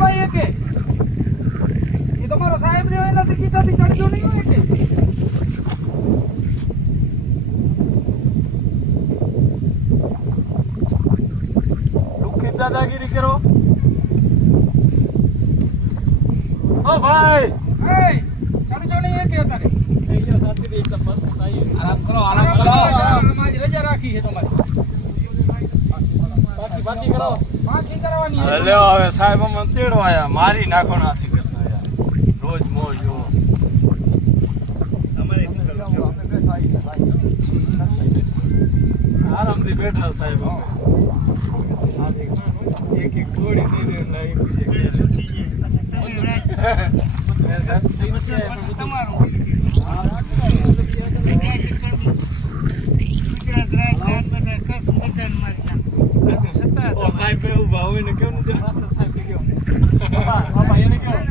ભાઈ કે એ તમારો સાહેબ ને એનાથી કીધાથી ચડજો નહીં હોય કે દુઃખી દાદાગીરી કરો ઓ ભાઈ એ ચડજો નહીં કે અત્યારે થઈ ગયો સાથી એક મસ્ત થાય આરામ કરો આરામ કરો આજ રજા રાખી છે તમારી બાકી કરો બાકી કરવાની હવે લ્યો હવે સાહેબ અમને તેડવાયા મારી નાખો નાથી કરતા યાર રોજ મોજ જો આરામથી બેઠા સાહેબ એક એક ગોળી દઈ દે એટલે એક સાહેબ ઉભા હોય ને કેમ સાહેબ કેવું એને કેવું